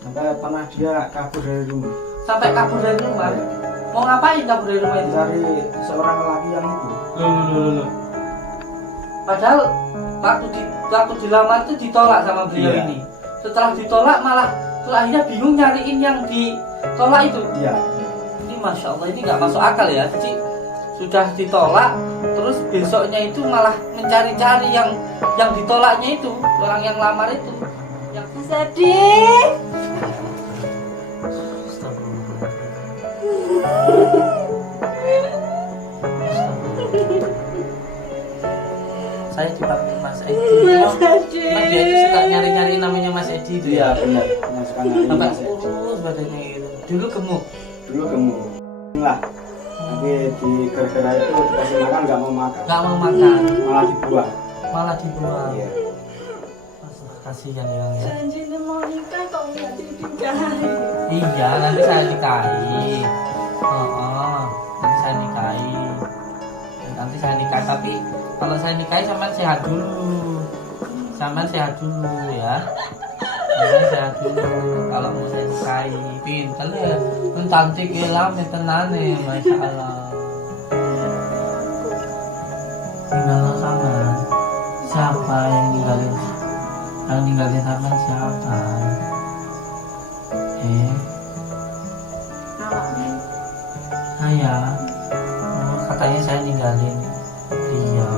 Sampai pernah dia kabur dari rumah. Sampai kabur dari rumah? Mau ngapain kabur dari rumah itu? Dari seorang lelaki yang itu. Loh. Padahal waktu dilamar itu ditolak sama beliau Iya. ini. Setelah ditolak malah akhirnya bingung nyariin yang ditolak itu. Iya. Ini Masya Allah, ini nggak masuk akal ya. Jadi sudah ditolak, terus besoknya itu malah mencari-cari yang ditolaknya itu, orang yang lamar itu. Yang Mas Edi. Saya dipanggil Mas Edi. Mas Edi. Memang dia itu suka nyari-nyari namanya Mas Edi itu Iya ya. benar. Masukkan hari Sampai Mas Edi. kurus badannya gitu. Dulu gemuk. Dulu gemuk. Lah. Tapi di gara-gara itu dikasih makan nggak mau makan. Nggak mau makan, Malah dibuang. malah dibuang. Iya. Kasihan ya. Janjinya mau nikah kok nggak dinikahi. Iya, nanti saya nikahi. Oh, nanti saya nikahi. Nanti saya nikahi, tapi kalau saya nikahi sampean sehat dulu. Sampean sehat dulu ya. Sampean sehat dulu. Kalau mau saya nikahi, pinter ya. Pun cantik ilang tenane, masya Allah. Tinggal sama siapa yang ninggalin? Yang ninggalin sampean siapa? Awaknya. Saya katanya saya ninggalin beliau.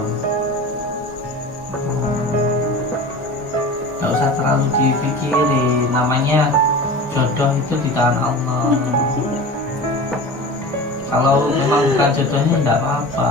Gak usah terlalu dipikirin, namanya jodoh itu di tangan Allah. Kalau memang bukan jodohnya tidak apa-apa.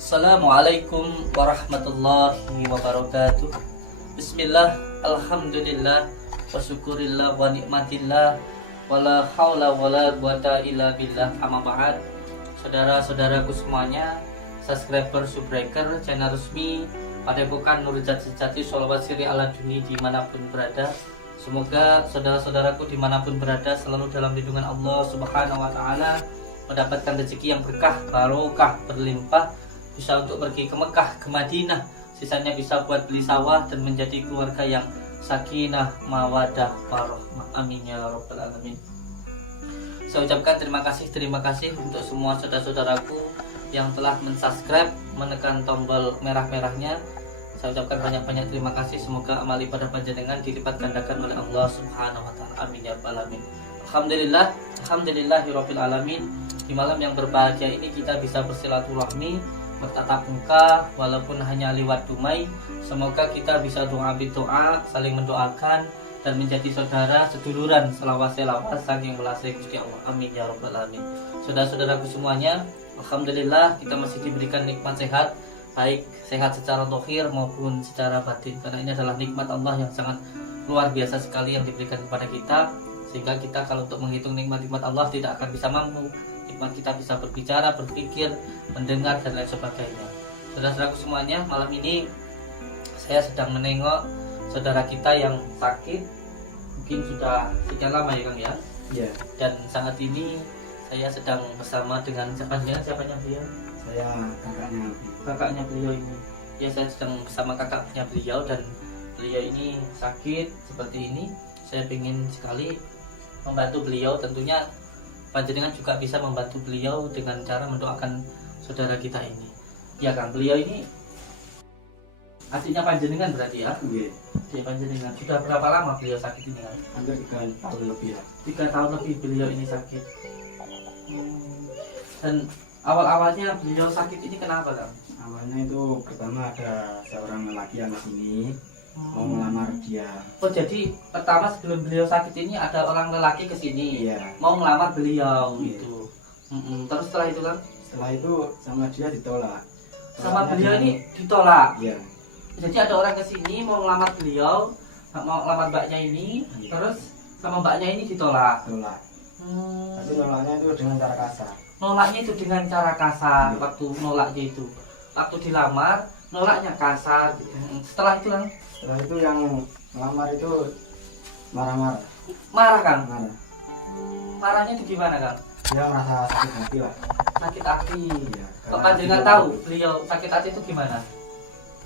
Assalamualaikum warahmatullahi wabarakatuh. Bismillah, alhamdulillah, wa syukurillah wa nikmatillah, wala haula wala quwata illa billah, amma ba'd. Saudara-saudaraku semuanya, subscriber Subbreaker, channel resmi Padepokan Nurjat Sejati Sholawat Siri ala Duni dimanapun berada. Semoga saudara-saudaraku dimanapun berada selalu dalam lindungan Allah Subhanahu wa Ta'ala, mendapatkan rezeki yang berkah, barokah, berlimpah, bisa untuk pergi ke Mekah, ke Madinah, sisanya bisa buat beli sawah dan menjadi keluarga yang sakinah, mawadah, warahmah. Amin ya rabbal alamin. Saya ucapkan terima kasih untuk semua saudara-saudaraku yang telah mensubscribe, menekan tombol merah-merahnya. Saya ucapkan banyak-banyak terima kasih. Semoga amal ibadah panjenengan dilipat gandakan oleh Allah Subhanahu wa Ta'ala. Amin ya rabbal alamin. Alhamdulillahirabbil alamin. Di malam yang berbahagia ini kita bisa bersilaturahmi, bertatap muka walaupun hanya lewat dumai. Semoga kita bisa doa, saling mendoakan dan menjadi saudara seduluran selawat-selawat saking melasih Gusti Allah. Amin ya rabbal alamin. Saudara-saudaraku semuanya, alhamdulillah kita masih diberikan nikmat sehat, baik sehat secara zahir maupun secara batin, karena ini adalah nikmat Allah yang sangat luar biasa sekali yang diberikan kepada kita, sehingga kita kalau untuk menghitung nikmat-nikmat Allah tidak akan bisa mampu. Nikmat kita bisa berbicara, berpikir, mendengar dan lain sebagainya. Saudara-saudaraku semuanya, malam ini saya sedang menengok saudara kita yang sakit, mungkin sudah sekian lama ya Kang ya. Iya. Dan saat ini saya sedang bersama dengan siapanya beliau? Saya kakaknya. Kakaknya beliau ini. Ya, saya sedang bersama kakaknya beliau dan beliau ini sakit seperti ini. Saya ingin sekali membantu beliau, tentunya panjenengan juga bisa membantu beliau dengan cara mendoakan saudara kita ini. Ya Kang, beliau ini aslinya panjenengan berarti ya? Iya. Dia panjenengan. Sudah berapa lama beliau sakit ini Kang? Hampir 3 tahun lebih ya. 3 tahun lebih beliau ini sakit. Dan awal-awalnya beliau sakit ini kenapa Kang? Awalnya itu pertama ada seorang lelaki yang kesini mau melamar dia. Oh, jadi pertama sebelum beliau sakit ini ada orang lelaki ke sini Iya. mau melamar beliau Iya. gitu. Terus setelah itu kan Setelah itu sama dia ditolak. sama Tolaknya beliau dengan- ini ditolak. Iya. Jadi ada orang ke sini mau melamar beliau, mau melamar mbaknya ini, Iya. terus sama mbaknya ini ditolak. Tolak. Tapi tolaknya itu dengan cara kasar. Nolaknya itu dengan cara kasar. Iya. Waktu nolaknya itu, waktu dilamar nolaknya kasar gitu. Setelah itu kan Setelah itu yang Melamar itu marah-marah. Marah Kang? Marah. Marahnya itu gimana Kang? Dia merasa sakit hati lah. Sakit hati. Iya, Kok karena panjenengan dia- tahu beliau sakit hati itu gimana?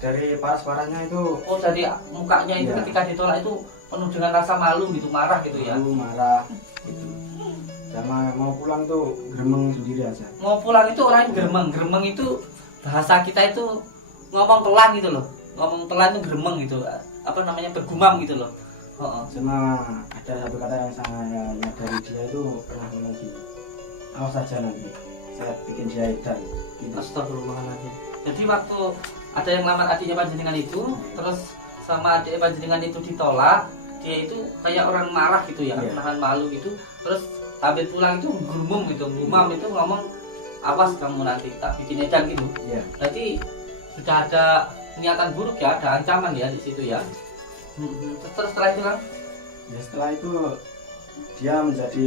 Dari paras-parasnya itu Oh dari mukanya itu Iya. ketika ditolak itu penuh dengan rasa malu gitu, marah gitu ya? malu, marah gitu. Sama mau pulang tuh gremeng sendiri aja. Mau pulang itu orang gremeng. Gremeng itu bahasa kita itu ngomong pelan gitu loh. Ngomong pelan itu gremeng gitu. Apa namanya, bergumam gitu loh. Oh, Sama ada satu kata yang saya dari dia itu pernah ngomong gitu. Awas saja nanti saya bikin dia edan gitu. Astagfirullahaladzim. Jadi waktu ada yang lamar adiknya panjenengan itu, terus sama adik panjenengan itu ditolak, dia itu kayak orang marah gitu ya, Iya. nahan malu gitu. Terus habis pulang itu gumam gitu, gumam itu ngomong, awas kamu nanti tak bikin edan gitu. Iya. Berarti sudah ada niatan buruk ya, ada ancaman ya di situ ya. Terus setelah itu kan Ya setelah itu dia menjadi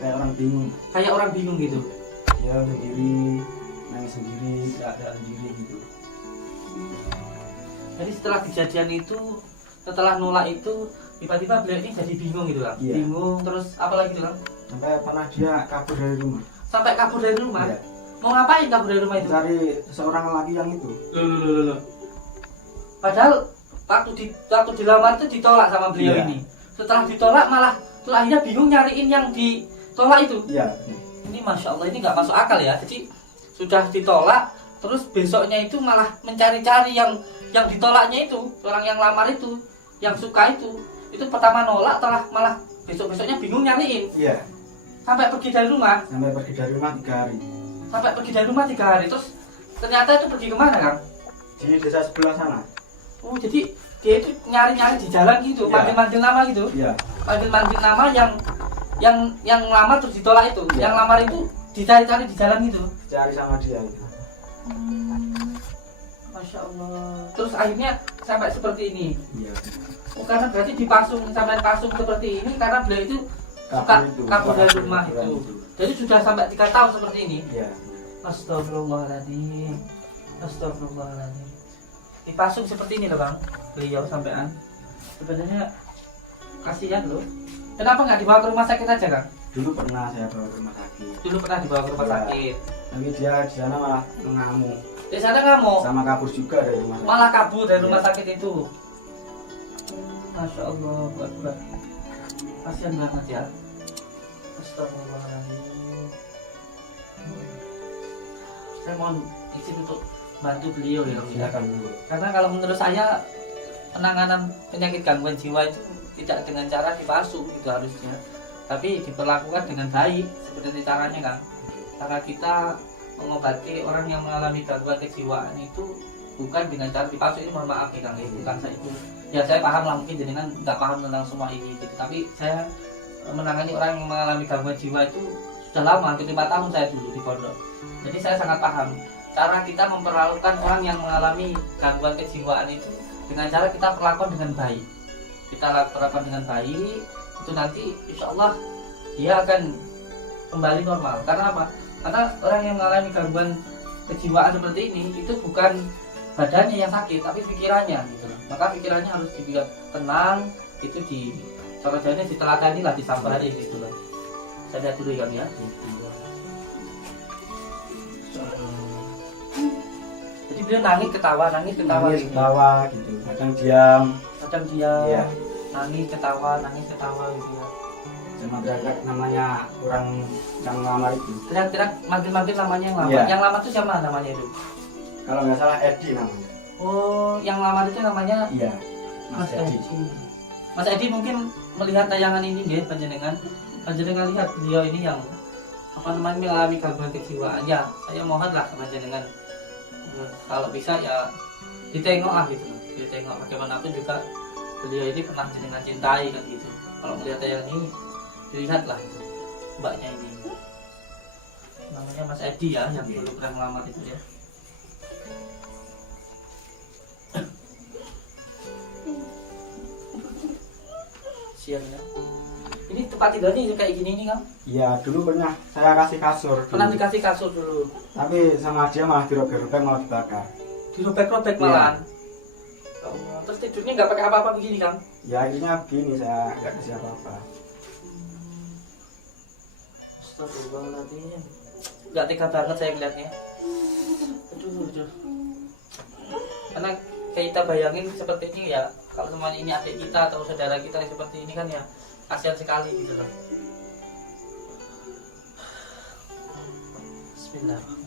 kayak orang bingung. kayak orang bingung gitu. Dia sendiri, nangis sendiri, keadaan sendiri gitu. Jadi setelah kejadian itu, setelah nolak itu, tiba-tiba beliau ini jadi bingung gitu kan. Iya. Bingung, terus apa lagi tuh kan? Sampai pernah dia kabur dari rumah. Sampai kabur dari rumah. Iya. Mau ngapain kabur dari rumah itu? Mencari seseorang lagi yang itu. Loh. Padahal waktu dilamar itu ditolak sama beliau Iya. ini. Setelah ditolak malah terus akhirnya bingung nyariin yang ditolak itu. Iya. Ini masya Allah, ini nggak masuk akal ya. Jadi sudah ditolak, terus besoknya itu malah mencari-cari yang ditolaknya itu, orang yang lamar itu, yang suka itu pertama nolak, malah besok-besoknya bingung nyariin. Iya. Sampai pergi dari rumah, Sampai pergi dari rumah 3 hari. tiga hari, terus ternyata itu pergi kemana Kang? Di desa sebelah sana. Oh jadi dia itu nyari-nyari di jalan gitu, Iya. manggil-manggil nama gitu, Iya. manggil-manggil nama yang lamar terus ditolak itu, Iya. yang lamar itu dicari-cari di jalan gitu. Cari sama dia. Masya Allah. Terus akhirnya sampai seperti ini. Iya. Oh, karena berarti dipasung sampai pasung seperti ini karena beliau itu suka kabur dari rumah itu. Jadi sudah sampai 3 tahun seperti ini. Iya. Astagfirullahaladzim. Astagfirullahaladzim. Dipasung seperti ini loh Bang, beliau sampean. Sebenarnya kasihan loh. Kenapa nggak dibawa ke rumah sakit aja Kang? Dulu pernah saya bawa ke rumah sakit. Dulu pernah dibawa ke rumah Iya. sakit. Tapi dia di sana malah mengamuk. Di sana nggak mau, Sama kabur juga dari rumah sakit. malah kabur dari rumah Iya. sakit itu. Masya Allah, Akbar. Kasihan banget ya. Astagfirullahaladzim. Saya mohon izin untuk bantu beliau ya Om, ya. Silakan dulu. Karena kalau menurut saya penanganan penyakit gangguan jiwa itu tidak dengan cara dipasung itu harusnya, tapi diperlakukan dengan baik seperti caranya kan. Cara kita mengobati orang yang mengalami gangguan kejiwaan itu bukan dengan cara dipasung. Ini mohon maaf ya Kang, bukan saya itu. Ya saya paham lah, mungkin jenengan nggak paham tentang semua ini gitu. Tapi saya menangani orang yang mengalami gangguan jiwa itu sudah lama, hampir 5 tahun saya dulu di pondok. Jadi saya sangat paham cara kita memperlakukan orang yang mengalami gangguan kejiwaan itu dengan cara kita perlakukan dengan baik. Kita perlakukan dengan baik, itu nanti insya Allah dia akan kembali normal. Karena apa? Karena orang yang mengalami gangguan kejiwaan seperti ini itu bukan badannya yang sakit, tapi pikirannya gitu. Maka pikirannya harus dibuat tenang, itu di caranya ditelatani lah, disambari gitu loh. Saya lihat dulu ya. Jadi beliau nangis ketawa Nangis, gitu. ketawa gitu. Kadang diam. Kadang dia Iya. nangis ketawa gitu ya. Sama berangkat namanya orang yang ngelamar itu. Teriak-teriak manggil-manggil namanya yang lama. Iya. Yang lama itu siapa namanya itu? Kalau nggak salah Edi namanya. Oh, yang lama itu namanya Iya. Mas Edi. Mas Edi mungkin melihat tayangan ini ya, panjenengan lihat beliau ini yang mengalami gangguan kejiwaan. Ya, saya mohonlah ke panjenengan kalau bisa ya ditengok lah gitu. Ditengok bagaimanapun juga beliau ini pernah jenengan cintai kan gitu. Kalau melihat tayangan ini dilihatlah itu mbaknya ini. Namanya Mas Edi ya, yang dulu pernah melamar itu ya. Siang ya. Ini tempat tidurnya kayak gini nih Kang. Iya, dulu pernah saya kasih kasur. Pernah dulu. dikasih kasur dulu. Tapi sama dia malah dirobek-robek, malah dibakar. Dirobek-robek Iya. malahan. Oh, terus tidurnya nggak pakai apa-apa begini Kang. Ya akhirnya begini, saya nggak kasih apa-apa. Astagfirullahaladzim. Nggak tega banget saya ngeliatnya. Aduh. Karena kayak kita bayangin seperti ini ya, kalau semuanya ini adik kita atau saudara kita yang seperti ini kan ya kasihan sekali gitu loh. Bismillahirrahmanirrahim.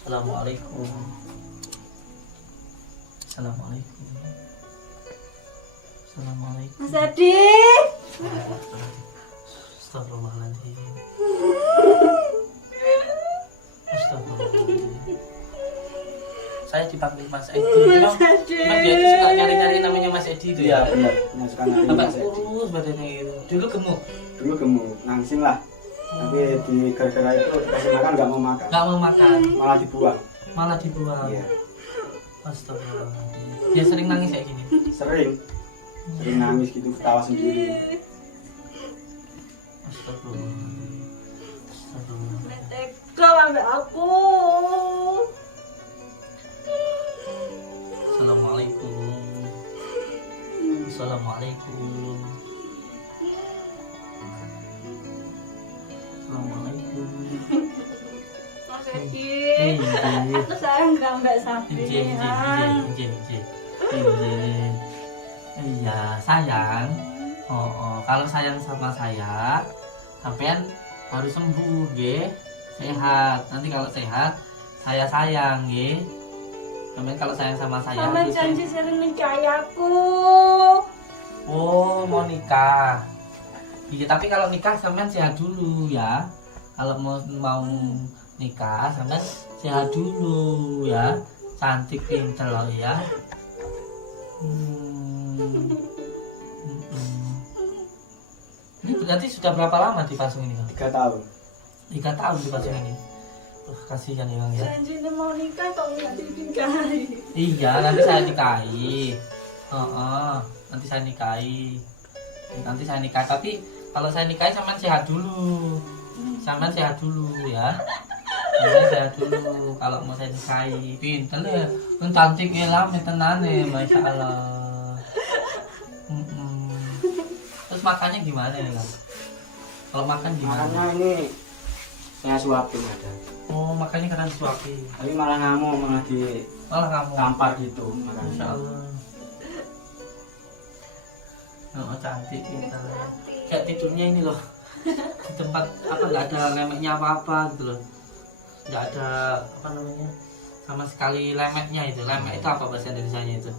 Assalamualaikum. Assalamualaikum. Assalamualaikum. Mas Adi. Astagfirullahaladzim. Astagfirullahaladzim. Saya dipanggil Mas Edi. Mas Edi. Memang dia itu suka nyari-nyari namanya Mas Edi itu Iya ya. benar, yang suka nyari Sampai Mas Edi. kurus badannya itu. Dulu gemuk. Dulu gemuk, nangsin lah. Tapi di gara-gara itu dikasih makan nggak mau makan, Nggak mau makan, malah dibuang. malah dibuang. Iya, Astagfirullahaladzim. Dia sering nangis kayak gini. sering nangis gitu, ketawa sendiri. Astagfirullahaladzim. Astagfirullahaladzim. Tega ambil aku. Assalamualaikum. Assalamualaikum. Assalamualaikum. Mas Edi. Injil. Aku sayang nggak mbak Sapi. Injil. Iya, sayang. Kalau sayang sama saya, sampean harus sembuh, nggih. Sehat. Nanti kalau sehat, saya sayang, nggih. Sampean kalau sayang sama saya, Sama harus janji sering nikahi aku. Oh, mau nikah. Iya, tapi kalau nikah sampean sehat dulu ya. Kalau mau nikah sampean sehat dulu ya. Cantik pinter loh ya. Ini berarti sudah berapa lama dipasung ini? 3 tahun. 3 tahun dipasung ini. Kasihan ya Bang ya. Janji mau nikah kok nggak dinikahi. Iya, nanti saya nikahi. Nanti saya nikahi. Nanti saya nikah. Tapi kalau saya nikahi sampean sehat dulu. Sampean sehat dulu ya. Sampean sehat dulu. Kalau mau saya nikahi, pinter ya. Kan cantik elam tenane, masya Allah. Terus makannya gimana ya Bang? Kalau makan gimana? Makanya ini saya suapin ada. Oh, makanya karena disuapin. Tapi malah ngamuk, malah Malah kamu. ditampar gitu. Masya Makanya Allah. Oh, cantik kita. Kayak tidurnya ini loh. Di tempat apa nggak ada lemeknya apa-apa gitu loh. Nggak ada apa namanya? Sama sekali lemeknya itu. Lemek itu apa bahasa Indonesianya itu?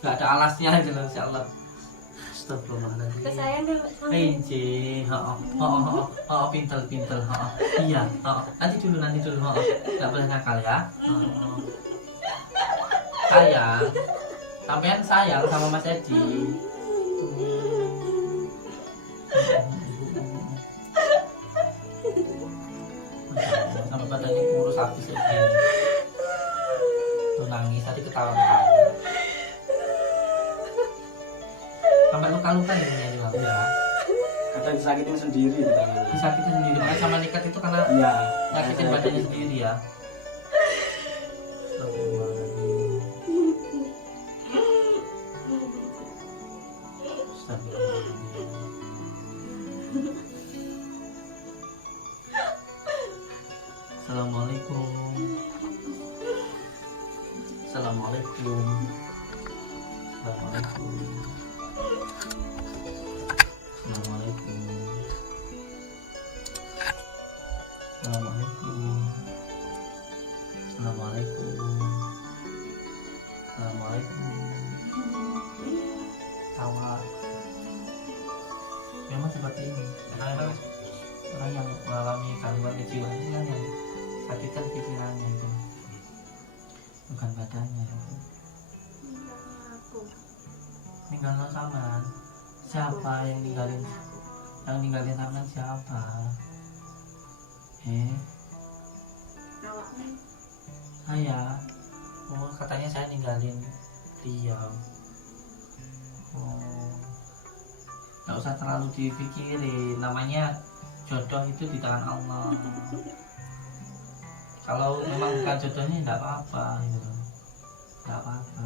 Nggak ada alasnya gitu loh, Insya Allah. Astagfirullahaladzim. Kesayang sama. Inci, pintel. Iya, nanti dulu, nggak boleh nakal ya. Sayang, sampean sayang sama Mas Edi. Sampai badannya kurus habis ya. Tuh nangis, tadi ketawa. Sampai luka-luka ya ini Bang ya. kadang disakitin sendiri di tangan. Disakitin sendiri, makanya sama nikat itu karena Iya. nyakitin badannya sendiri ya. Assalamualaikum. Assalamualaikum. Assalamualaikum. Assalamualaikum. Assalamualaikum. Assalamualaikum. Assalamualaikum. Tawa. Memang seperti ini. Karena orang yang mengalami gangguan kejiwaan ini kan yang sakitkan pikirannya itu, bukan badannya. Ninggalin sama siapa yang ninggalin sama siapa? Saya. Oh, katanya saya ninggalin dia. Oh, nggak usah terlalu dipikirin, namanya jodoh itu di tangan Allah. Kalau memang bukan jodohnya nggak apa-apa gitu. Nggak apa-apa.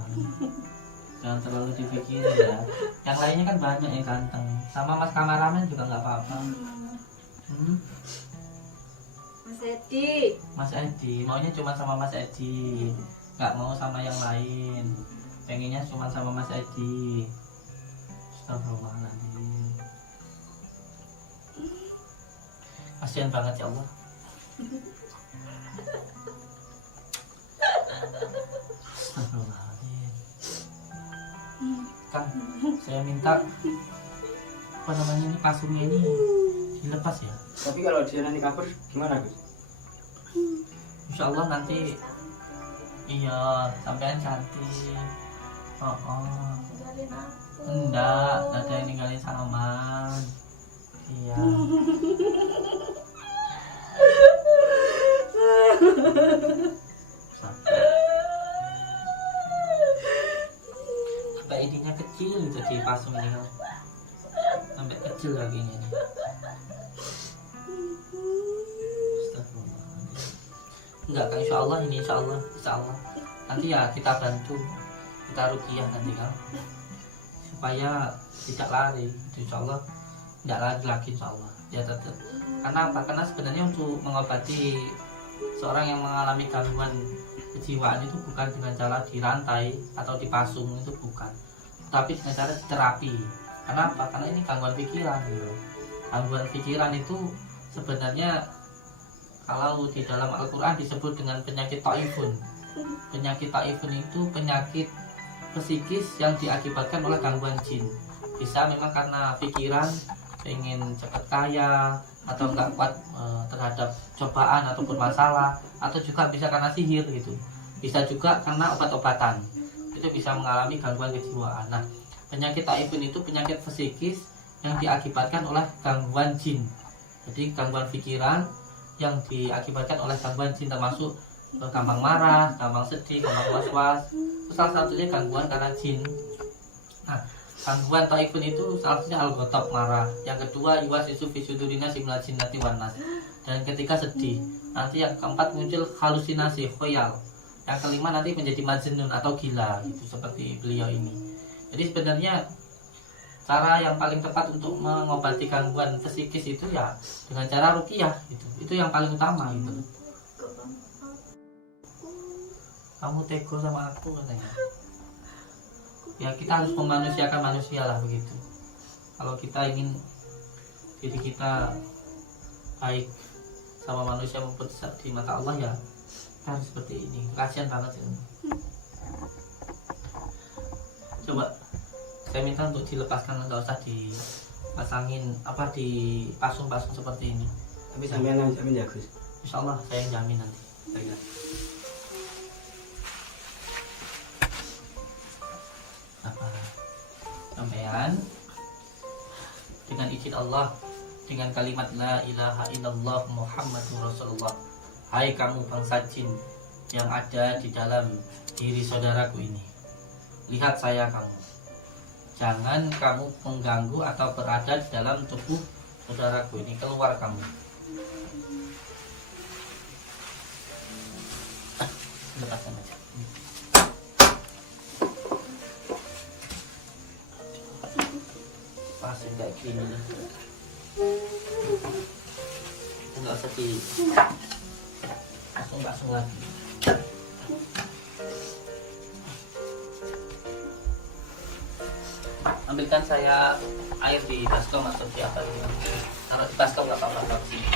Jangan terlalu dipikirin ya. Yang lainnya kan banyak yang ganteng. Sama Mas kameramen juga nggak apa-apa. Mas Edi. Mas Edi, maunya cuma sama Mas Edi, nggak mau sama yang lain. Pengennya cuma sama Mas Edi. Astagfirullahaladzim. Kasian banget ya Allah. Astagfirullahaladzim. Kang, saya minta apa namanya ini kasurnya ini dilepas ya. Tapi kalau dia nanti kabur gimana Gus? Insya Allah nanti iya sampean cantik. Oh. Tinggalin aku. Enggak ada yang ninggalin Salman. Iya. Sampai ininya kecil itu di pasung ini kan. Sampai kecil lagi ini. Enggak kan, insya Allah ini insya Allah nanti ya kita bantu, kita ruqyah nanti kan supaya tidak lari, insya Allah tidak lari lagi insya Allah ya tetap. Karena apa? Karena sebenarnya untuk mengobati seorang yang mengalami gangguan kejiwaan itu bukan dengan cara dirantai atau dipasung, itu bukan, tapi dengan cara terapi. Karena apa? Karena ini gangguan pikiran gitu. Gangguan pikiran itu sebenarnya kalau di dalam Al-Quran disebut dengan penyakit ta'ifun. Penyakit ta'ifun itu penyakit psikis yang diakibatkan oleh gangguan jin. Bisa memang karena pikiran pengen cepat kaya, atau enggak kuat terhadap cobaan ataupun masalah, atau juga bisa karena sihir gitu. Bisa juga karena obat-obatan. Itu bisa mengalami gangguan kejiwaan. Nah, penyakit ta'ifun itu penyakit psikis yang diakibatkan oleh gangguan jin. Jadi gangguan pikiran yang diakibatkan oleh gangguan jin, termasuk gampang marah, gampang sedih, gampang was-was. Salah satunya gangguan karena jin. Nah, gangguan ta'ifun itu salah satunya al-ghatab, marah. Yang kedua yuwaswisu fi sudurina minal jinnati wan nas. Dan ketika sedih. Nanti yang keempat muncul halusinasi, khoyal. Yang kelima nanti menjadi majnun atau gila gitu, seperti beliau ini. Jadi sebenarnya cara yang paling tepat untuk mengobati gangguan psikis itu ya dengan cara ruqyah gitu. Itu yang paling utama gitu. Kamu tego sama aku katanya. Ya kita harus memanusiakan manusia lah begitu. Kalau kita ingin diri kita baik sama manusia maupun di mata Allah ya kita harus seperti ini. Kasian banget ini. Coba saya minta untuk dilepaskan, nggak usah dipasangin apa dipasung-pasung seperti ini. Tapi sampean yang jamin ya Gus. Insya Allah saya yang jamin nanti. Baiklah. Apa? Sampean dengan izin Allah, dengan kalimat la ilaha illallah Muhammadur Rasulullah. Hai kamu bangsa jin yang ada di dalam diri saudaraku ini. Lihat saya kamu. Jangan kamu mengganggu atau berada di dalam tubuh saudaraku ini. Keluar kamu. Lepaskan aja. Pasin kayak gini. Enggak usah di langsung lagi. Ambilkan saya air di baskom atau di apa gitu. Taruh di baskom nggak apa-apa sini.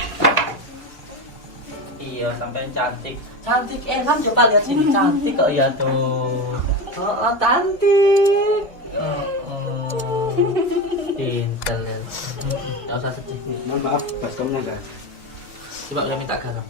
Iya, sampai cantik. Cantik, Elan coba lihat sini, cantik kok ya tuh. Oh, cantik. Pintel. Nggak usah sedih. Mohon maaf, baskomnya enggak. Coba saya minta garam.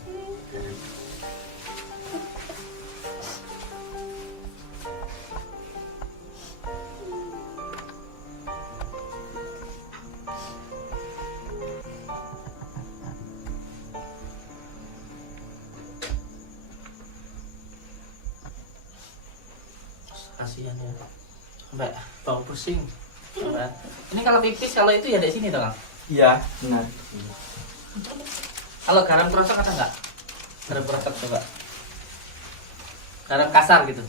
Kasihan ya, sampai bau pusing. Sampai. Ini kalau pipis kalau itu ya dari sini dong, Kang? Iya, benar. Kalau garam kerosok ada nggak? Garam kerosok coba. Garam kasar gitu.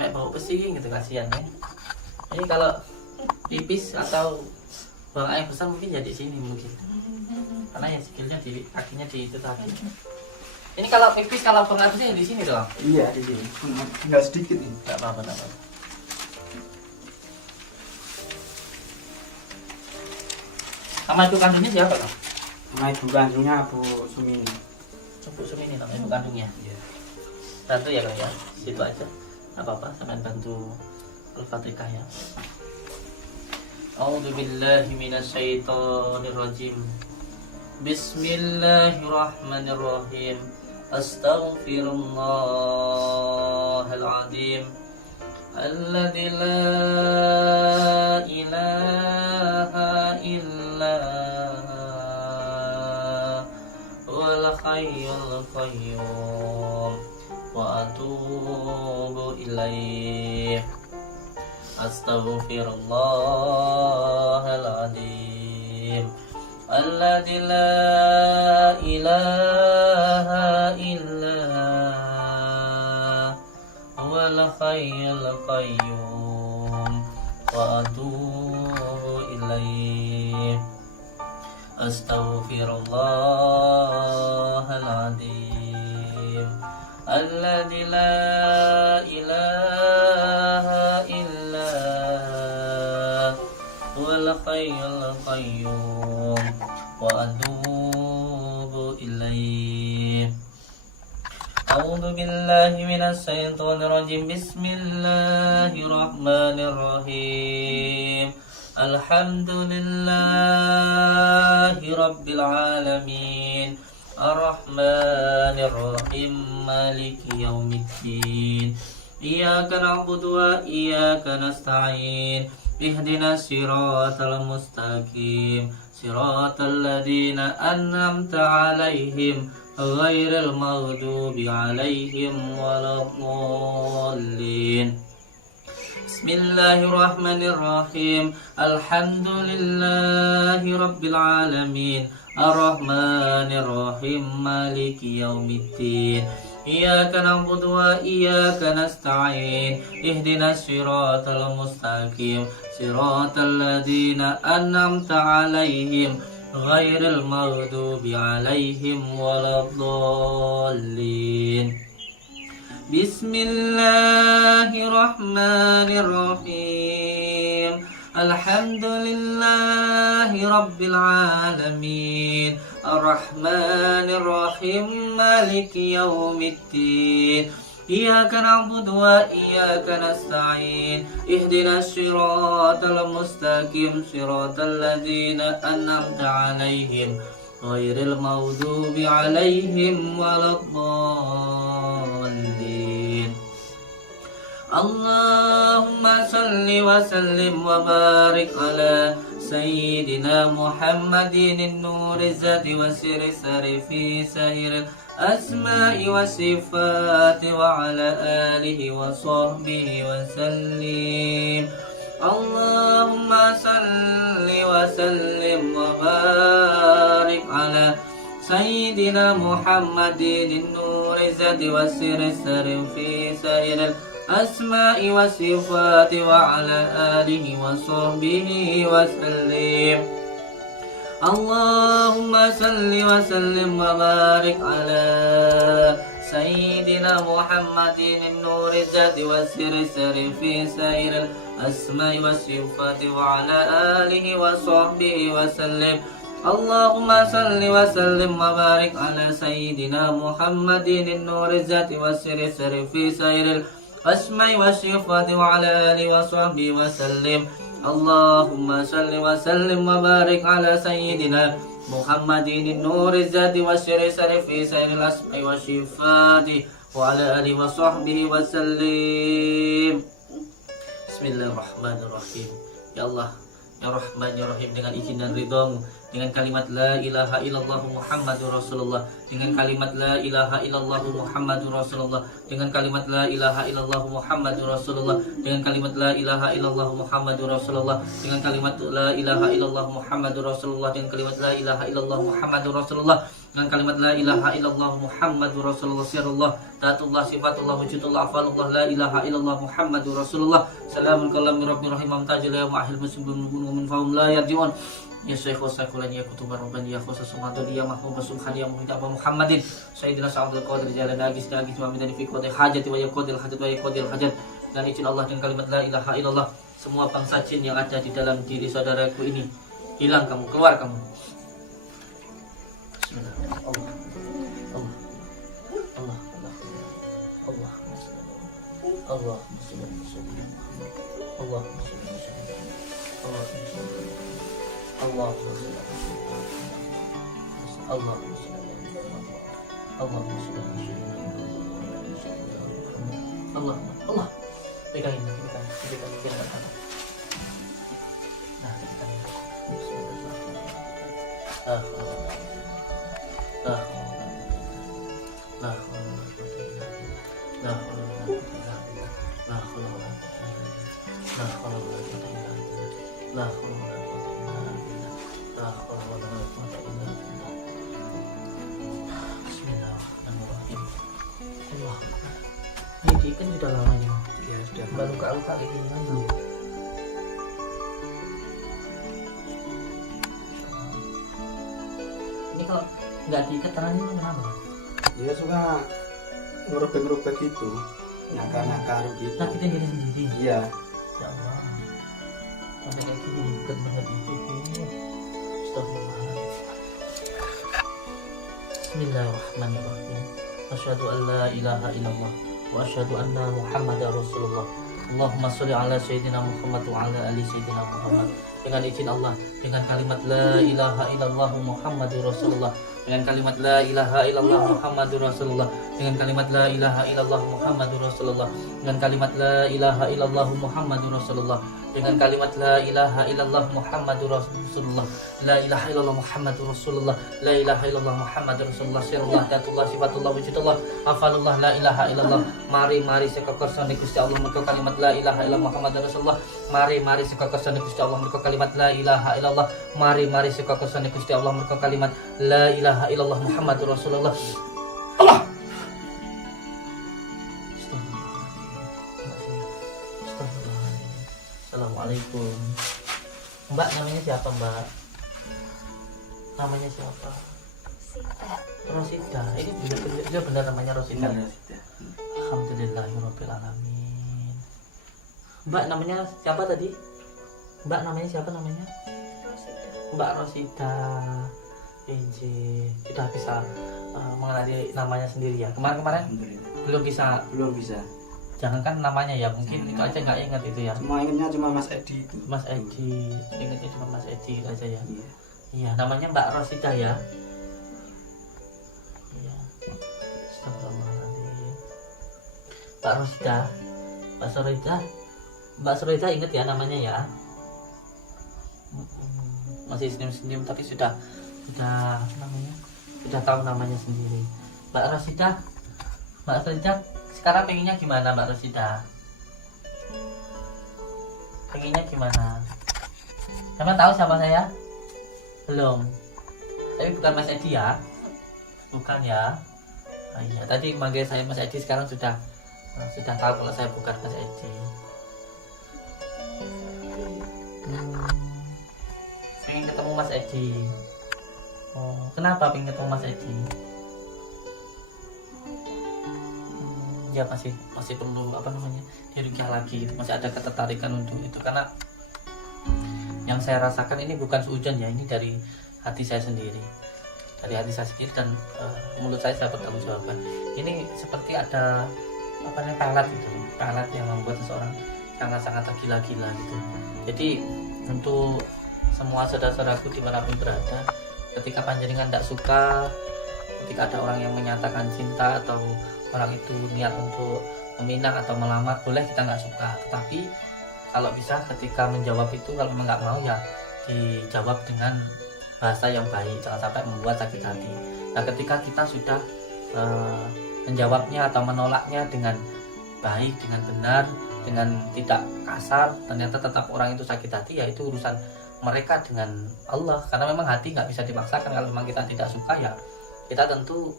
sampai bau pesing gitu, kasihan ya. Ini kalau pipis atau buang air besar mungkin ya di sini mungkin, karena ya sikilnya di kakinya di itu tadi. Ini kalau pipis kalau buang air besar di sini doang. Iya di sini, tinggal sedikit nih. Tidak apa-apa, tidak apa-apa. Sama ibu kandungnya siapa dong? Nama ibu kandungnya Bu Sumini. Ibu Sumini nama ibu kandungnya. Iya. Bantu ya kang ya, situ aja. Nggak apa-apa, sampai bantu Al-Fatihah ya. A'udzu billahi minasyaitonir rajim. Bismillahirrahmanirrahim. Astaghfirullahal azim. Alladzi la ilaha illa huwal hayyul qayyum wa atubu ilaih. Astaghfirullahal azim. Alladzi la ilaha illa huwal hayyul qayyum wa atubu ilaih. Astaghfirullahal azim. Alladzi la ilaha illa huwal hayyul qayyum wa atubu ilaih. A'udzu billahi minasy syaithanir rajim. Bismillahirrahmanirrahim. Alhamdulillahi rabbil alamin. Ar-Rahmanir Rahim. Maliki yaumiddin. Iyyaka na'budu wa iyyaka nasta'in. Ihdinas siratal mustaqim. Siratal ladzina an'amta 'alaihim ghairil maghdubi 'alaihim waladdallin. Bismillahirrahmanirrahim. Alhamdulillahi rabbil alamin. Ar-Rahmanir Rahim. Maliki yaumiddin. Iyyaka na'budu wa iyyaka nasta'in. Ihdinas siratal mustaqim. Siratal ladzina an'amta 'alaihim ghairil maghdubi 'alaihim waladdallin. Bismillahirrahmanirrahim. Alhamdulillahi rabbil alamin. Ar-Rahmanir Rahim. Maliki yaumiddin. Iyyaka na'budu wa iyyaka nasta'in. Ihdinas siratal mustaqim. Siratal ladzina an'amta 'alaihim ghairil maghdubi 'alaihim waladdallin. Allahumma salli wa sallim wa barik ala Sayyidina Muhammadin nuri zati wa siri sari fi sahiril asma'i wa sifati wa ala alihi wa sahbihi wa sallim. Allahumma salli wa sallim wa barik ala Sayyidina Muhammadin nuri zati wa siri sari fi sahiril asma'i wa sifati wa ala alihi wa sahbihi wa sallim. Allahumma salli wa sallim wa barik ala Sayyidina Muhammadin nuri zati wa siri sari fi sahiril asma'i wa sifati wa ala alihi wa sahbihi wa sallim. Allahumma salli wa sallim wa barik ala Sayyidina Muhammadin nuri zati wa siri sari fi sahiril asma'i wa sifati wa ala alihi wa sahbihi wa sallim. Allahumma salli wa sallim wa barik ala Sayyidina Muhammadin nuri zati wa siri sari fi sahiril asma'i wa sifati wa ala alihi wa sahbihi wa sallim. Bismillahirrahmanirrahim. Ya Allah, Ya Rahman, Ya Rahim, dengan izin dan ridhamu dengan kalimat la ilaha illallah Muhammadur Rasulullah, dengan kalimat la ilaha illallah Muhammadur Rasulullah, dengan kalimat la ilaha illallah Muhammadur Rasulullah, dengan kalimat la ilaha illallah Muhammadur Rasulullah, dengan kalimat la ilaha illallah Muhammadur Rasulullah, dengan kalimat la ilaha illallah Muhammadur Rasulullah, dengan kalimat la ilaha illallah Muhammadur Rasulullah, sirullah, tatullah, sifatullah, wujudullah, afalullah, la ilaha illallah Muhammadur Rasulullah, salamun kalam rabbir rahim amtajil ya ma'ahil muslimin wa min fahum la yarji'un. Ya Syekh wa Sakulan ya kutubar Rabbani ya khusus sumatu dia mahmud subhani ya muhid Abu Muhammadin Sayyidina Sa'adul Qadir jalan agis Muhammadan fi qadil hajat wa yaqdil hajat wa yaqdil hajat. Dan izin Allah dengan kalimat la ilaha illallah, semua bangsa jin yang ada di dalam diri saudaraku ini hilang, kamu keluar kamu. Bismillah. Allah Allah Allah Allah Allah Allah Allah Allah Allah Allah pegangin nah ini kan sudah lama ini ya, sudah baru kali ini dulu. Ini kalau nggak diikat tangannya kenapa? Dia suka ngerubek-ngerubek gitu, nyakar-nyakar gitu. Kita jadi sendiri. Iya. Ya Allah, sampai kayak gini dekat banget itu. Astagfirullah. Bismillahirrahmanirrahim. Asyhadu an la ilaha illallah wa asyhadu anna Muhammadar Rasulullah. Allahumma sholli ala sayyidina Muhammad wa ala ali sayyidina Muhammad. Dengan izin Allah, dengan kalimat la ilaha illallah Muhammadur Rasulullah, dengan kalimat la ilaha illallah Muhammadur Rasulullah, dengan kalimat la ilaha illallah Muhammadur Rasulullah, dengan kalimat la ilaha illallah Muhammadur Rasulullah, dengan kalimat la ilaha illallah Muhammadur Rasulullah, la ilaha illallah Muhammadur Rasulullah, la ilaha illallah Muhammadur Rasulullah, sirullah, datullah, sifatullah, wujudullah, afalullah, la ilaha illallah. Mari sekekersane Gusti Allah mergo kalimat la ilaha illallah Muhammadur Rasulullah. Mari sekekersane Gusti Allah mergo kalimat la ilaha illallah. Mari sekekersane Gusti Allah mergo kalimat la ilaha illallah Muhammadur Rasulullah. Allah. Assalamualaikum. Mbak, namanya siapa, Mbak? Namanya siapa? Rosida. Ini benar namanya Rosida. Alhamdulillahirabbil alamin. Mbak, namanya siapa tadi? Mbak, namanya siapa namanya? Rosida. Mbak Rosida. Sudah bisa mengenali namanya sendiri ya. Kemarin belum bisa. Jangankan namanya ya, mungkin itu aja nggak ingat itu ya. Cuma ingatnya cuma Mas Edi itu. Mas Edi, ingatnya cuma Mas Edi itu aja ya. Iya. Iya, namanya Mbak Rosida ya. Iya. Astagfirullahaladzim. Mbak Rosida ingat ya namanya ya. Masih senyum-senyum tapi sudah namanya, sudah tahu namanya sendiri. Mbak Rosida sekarang pengennya gimana, Mbak Rosida? Pengennya gimana? Sama tahu siapa saya? Belum. Tapi bukan Mas Edi ya? Bukan ya? Oh, iya. Tadi manggil saya Mas Edi, sekarang sudah tahu kalau saya bukan Mas Edi. Pengen ketemu Mas Edi. Oh, kenapa pengen ketemu Mas Edi? Ya masih perlu dirukyah lagi, masih ada ketertarikan untuk itu, karena yang saya rasakan ini bukan sehujan ya, ini dari hati saya sendiri, dan mulut saya bertanggung jawabkan. Ini seperti ada pelet yang membuat seseorang sangat tergila-gila gitu. Jadi untuk semua saudara-saudaraku dimanapun berada, ketika panjenengan tidak suka, ketika ada orang yang menyatakan cinta atau orang itu niat untuk meminang atau melamar, boleh kita nggak suka, tetapi kalau bisa ketika menjawab itu, kalau memang nggak mau ya dijawab dengan bahasa yang baik, jangan sampai membuat sakit hati. Nah, ketika kita sudah menjawabnya atau menolaknya dengan baik, dengan benar, dengan tidak kasar, ternyata tetap orang itu sakit hati, ya itu urusan mereka dengan Allah. Karena memang hati nggak bisa dipaksakan. Kalau memang kita tidak suka, ya kita tentu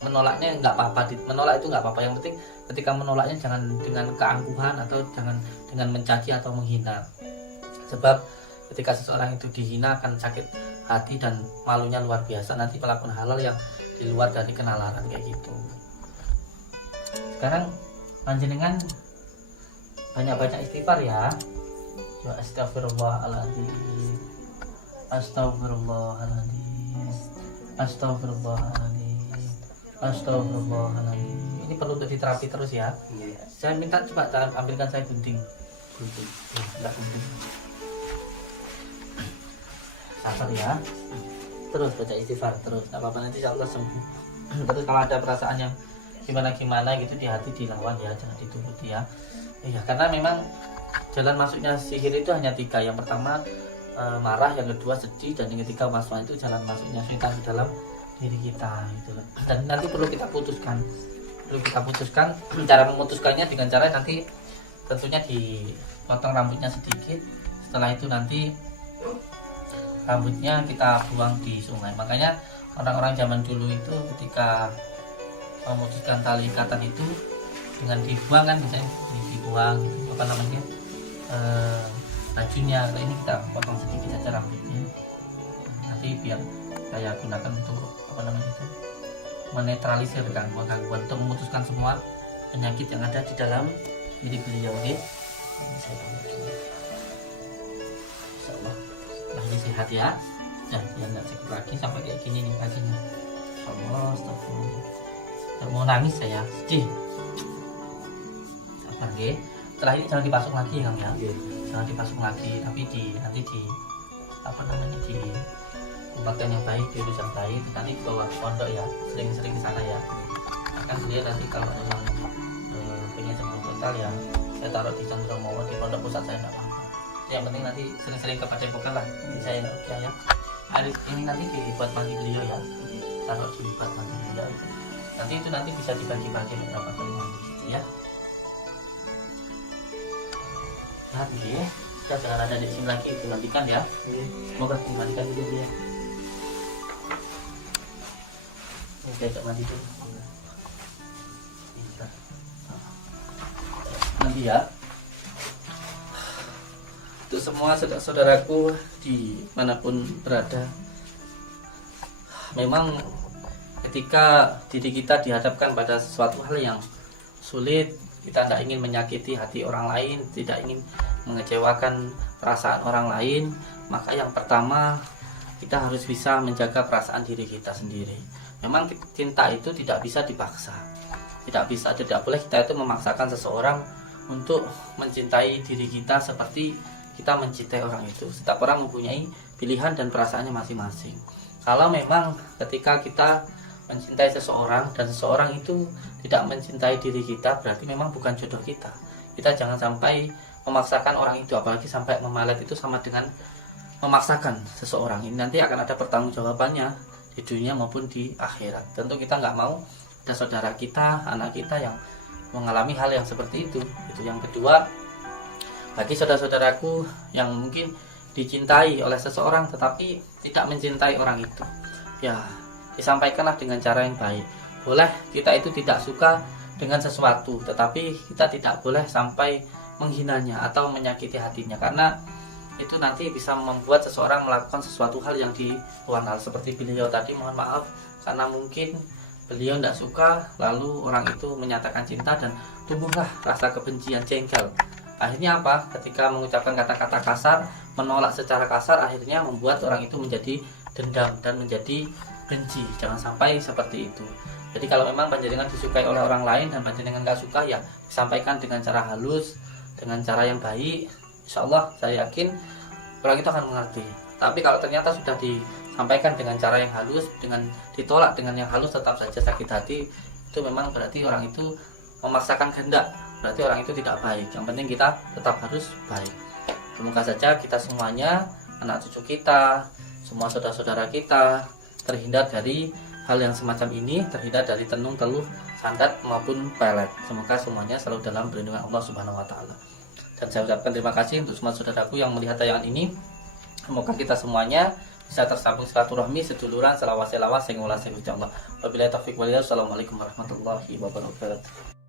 menolaknya nggak apa-apa. Menolak itu nggak apa-apa. Yang penting ketika menolaknya jangan dengan keangkuhan atau jangan dengan mencaci atau menghina. Sebab ketika seseorang itu dihina akan sakit hati dan malunya luar biasa, nanti melakukan hal-hal yang di luar dari kenalaran kayak gitu. Sekarang panjenengan banyak baca istighfar ya. Ya astagfirullahaladzim, astagfirullahaladzim, astagfirullahaladzim, astagfirullahaladzim. Ini perlu untuk diterapi terus ya. Saya minta coba ambilkan saya gunting. Enggak gunting. Sabar ya. Terus baca istighfar terus. Enggak apa-apa, nanti insyaallah sembuh. Terus kalau ada perasaan yang gimana gitu di hati, dilawan ya, jangan dituruti ya. Iya, karena memang jalan masuknya sihir itu hanya 3. Yang pertama marah, yang kedua sedih, dan yang ketiga was-was. Itu jalan masuknya setan di dalam diri kita gitu loh. Dan nanti perlu kita putuskan. Cara memutuskannya dengan cara nanti tentunya dipotong rambutnya sedikit. Setelah itu nanti rambutnya kita buang di sungai. Makanya orang-orang zaman dulu itu ketika memutuskan tali ikatan itu dengan dibuang kan, misalnya dibuang gitu, apa namanya, bajunya. Nah, ini kita potong sedikit saja rambutnya, nanti biar saya gunakan untuk apa namanya itu, menetralisir gangguan untuk memutuskan semua penyakit yang ada di dalam diri beliau. Oke, saya insyaallah lagi sehat ya. Nah, biar nggak sakit lagi sampai kayak gini nih kakinya. Allah, astagfirullah. Mau nangis saya, sedih. Sabar nggih. Setelah ini jangan dipasung lagi ya Kang ya. Jangan dipasung lagi, tapi nanti di apa namanya, di tempatkan yang baik, di urusan baik. Nanti bawa pondok ya, sering-sering ke sana ya. Akan beliau nanti kalau memang pengen sembuh total ya, saya taruh di Candromowo, di pondok pusat saya enggak apa-apa. Yang penting nanti sering-sering ke Padepokan lah. Jadi saya enggak rugi ya. Hari ini nanti dibuat mandi beliau ya. Taruh di buat mandi beliau itu. Nanti bisa dibagi-bagi beberapa kali mandi gitu ya. Nah, ya. Kita jangan ada di sini lagi, dimandikan ya. Semoga dimandikan dulu ya. Oke, cek mandi dulu. Nanti ya. Untuk semua saudara-saudaraku dimanapun berada, memang ketika diri kita dihadapkan pada sesuatu hal yang sulit, kita tidak ingin menyakiti hati orang lain, tidak ingin mengecewakan perasaan orang lain, maka yang pertama kita harus bisa menjaga perasaan diri kita sendiri. Memang cinta itu tidak bisa dipaksa, tidak boleh kita itu memaksakan seseorang untuk mencintai diri kita seperti kita mencintai orang itu. Setiap orang mempunyai pilihan dan perasaannya masing-masing. Kalau memang ketika kita mencintai seseorang dan seseorang itu tidak mencintai diri kita, berarti memang bukan jodoh kita. Kita jangan sampai memaksakan orang itu, apalagi sampai memalet itu sama dengan memaksakan seseorang. Ini nanti akan ada pertanggungjawabannya di dunia maupun di akhirat. Tentu kita nggak mau ada saudara kita, anak kita yang mengalami hal yang seperti itu. Itu yang kedua, bagi saudara-saudaraku yang mungkin dicintai oleh seseorang tetapi tidak mencintai orang itu, ya disampaikanlah dengan cara yang baik. Boleh kita itu tidak suka dengan sesuatu, tetapi kita tidak boleh sampai menghinanya atau menyakiti hatinya, karena itu nanti bisa membuat seseorang melakukan sesuatu hal yang di luar hal. Seperti beliau tadi, mohon maaf karena mungkin beliau tidak suka, lalu orang itu menyatakan cinta dan tumbuhlah rasa kebencian, jengkel. Akhirnya apa? Ketika mengucapkan kata-kata kasar, menolak secara kasar, akhirnya membuat orang itu menjadi dendam dan menjadi benci. Jangan sampai seperti itu. Jadi kalau memang panjenengan disukai oleh orang lain dan panjenengan gak suka, ya disampaikan dengan cara halus, dengan cara yang baik. Insya Allah saya yakin orang itu akan mengerti. Tapi kalau ternyata sudah disampaikan dengan cara yang halus, dengan ditolak dengan yang halus tetap saja sakit hati, itu memang berarti orang itu memaksakan kehendak, berarti orang itu tidak baik. Yang penting kita tetap harus baik. Semoga saja kita semuanya, anak cucu kita, semua saudara-saudara kita terhindar dari hal yang semacam ini, terhindar dari tenung, teluh, santet maupun pelet. Semoga semuanya selalu dalam perlindungan Allah Subhanahu wa taala. Dan saya ucapkan terima kasih untuk semua saudaraku yang melihat tayangan ini. Semoga kita semuanya bisa tersambung silaturahmi, seduluran, selawat selawat, sing ulas sing Allah. Wabillahi taufiq walhidayah. Assalamualaikum warahmatullahi wabarakatuh.